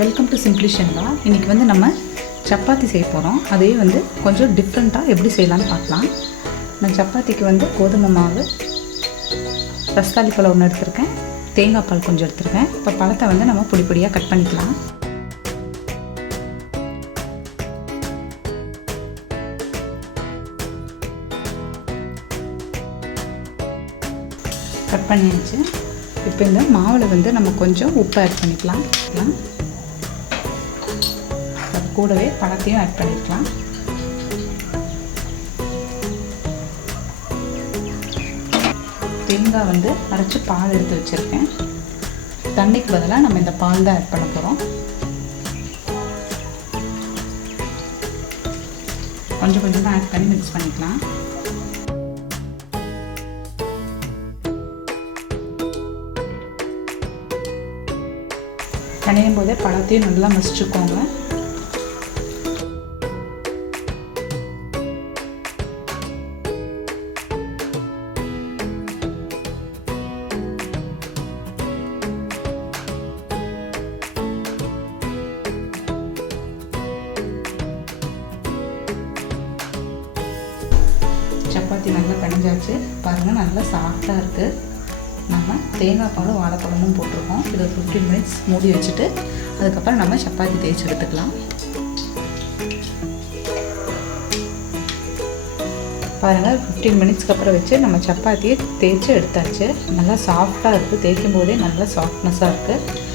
Welcome to சிம்பிளிஷன்டா. இன்றைக்கி வந்து நம்ம சப்பாத்தி செய்ய போகிறோம். அதே வந்து கொஞ்சம் டிஃப்ரெண்ட்டாக எப்படி செய்யலான்னு பார்க்கலாம். நான் சப்பாத்திக்கு வந்து கோதுமை மாவு, ரஸ்தாலி பழம் ஒன்று எடுத்திருக்கேன், தேங்காய் பால் கொஞ்சம் எடுத்திருக்கேன். இப்போ பழத்தை வந்து நம்ம பொடி பொடியாக கட் பண்ணிக்கலாம். கட் பண்ணியாச்சு. இப்போ இந்த மாவில் வந்து நம்ம கொஞ்சம் உப்பு ஆட் பண்ணிக்கலாம். அது கூடவே பழத்தையும் ஆட் பண்ணிக்கலாம். தேங்காய் வந்து அரைச்சி பால் எடுத்து வச்சுருக்கேன். தண்ணிக்கு பதிலாக நம்ம இந்த பால் தான் ஆட் பண்ண போகிறோம். கொஞ்சம் கொஞ்சமாக ஆட் பண்ணி மிக்ஸ் பண்ணிக்கலாம். கணியும் போதே பழத்தையும் நல்லா மசிச்சுக்கோங்க. சப்பாத்தி நல்லா பிணைஞ்சாச்சு பாருங்கள், நல்லா சாஃப்டாக இருக்குது. நம்ம தேங்காய் பாலும் வாழைப்பழமும் போட்டிருக்கோம். இதை 15 மினிட்ஸ் மூடி வச்சுட்டு அதுக்கப்புறம் நம்ம சப்பாத்தி தேய்ச்சி எடுத்துக்கலாம். பாருங்கள், 15 மினிட்ஸ்க்கு அப்புறம் வச்சு நம்ம சப்பாத்தியை தேய்ச்சி எடுத்தாச்சு. நல்லா சாஃப்டாக இருக்குது. தேய்க்கும் போதே நல்லா சாஃப்ட்னஸாக இருக்குது.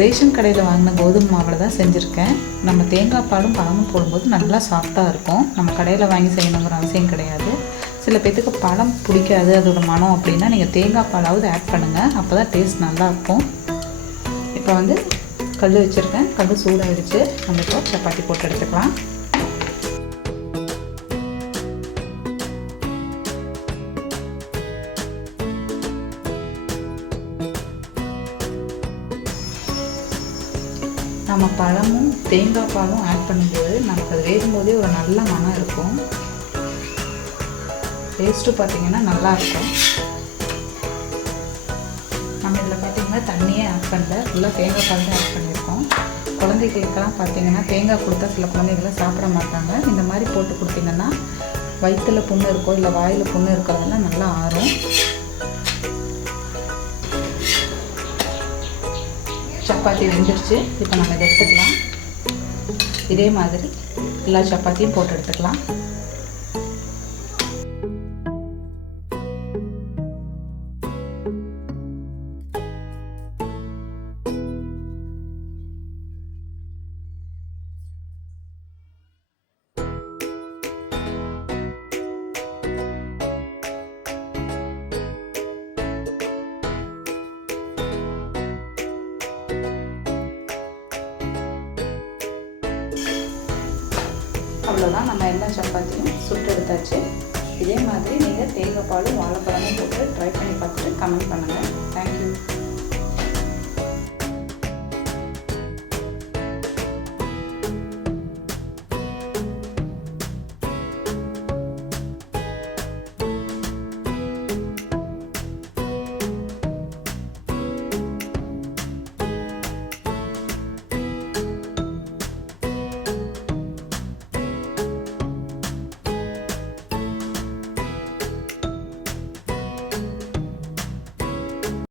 ரேஷன் கடையில் வாங்கின கோதுமை மாவில் தான் செஞ்சுருக்கேன். நம்ம தேங்காய் பாலும் பழமும் போடும்போது நல்லா சாஃப்டாக இருக்கும். நம்ம கடையில் வாங்கி செய்யணுங்கிற அவசியம் கிடையாது. சில பேர்த்துக்கு பழம் பிடிக்காது, அதோட மனம் அப்படின்னா நீங்கள் தேங்காய் பாலாவது ஆட் பண்ணுங்கள். அப்போ தான் டேஸ்ட் நல்லாயிருக்கும். இப்போ வந்து கல் வச்சுருக்கேன். கல் சூடாகிடுச்சு. நம்ம இப்போ சப்பாத்தி போட்டு எடுத்துக்கலாம். நம்ம பழமும் தேங்காய் பாலும் ஆட் பண்ணும்போது நமக்கு அது வேகும்போதே ஒரு நல்ல மனம் இருக்கும். டேஸ்ட்டு பார்த்திங்கன்னா நல்லாயிருக்கும். நம்ம இதில் பார்த்திங்கன்னா தண்ணியே ஆட் பண்ணல, ஃபுல்லாக தேங்காய் பால் தான் ஆட் பண்ணியிருக்கோம். குழந்தைகளுக்கெல்லாம் பார்த்திங்கன்னா தேங்காய் கொடுத்தா சில குழந்தைகள்லாம் சாப்பிட மாட்டாங்க. இந்த மாதிரி போட்டு கொடுத்திங்கன்னா வயிற்றில் புண்ணு இருக்கோ இல்லை வாயில் புண்ணு இருக்கிறதெல்லாம் நல்லா ஆறும். சப்பாத்தி வெந்துருச்சு. இப்போ நம்ம இதை எடுத்துக்கலாம். இதே மாதிரி எல்லா சப்பாத்தியும் போட்டு எடுத்துக்கலாம். அவ்வளோதான், நம்ம எல்லா சப்பாத்தியும் சுட்டு எடுத்தாச்சு. இதே மாதிரி நீங்கள்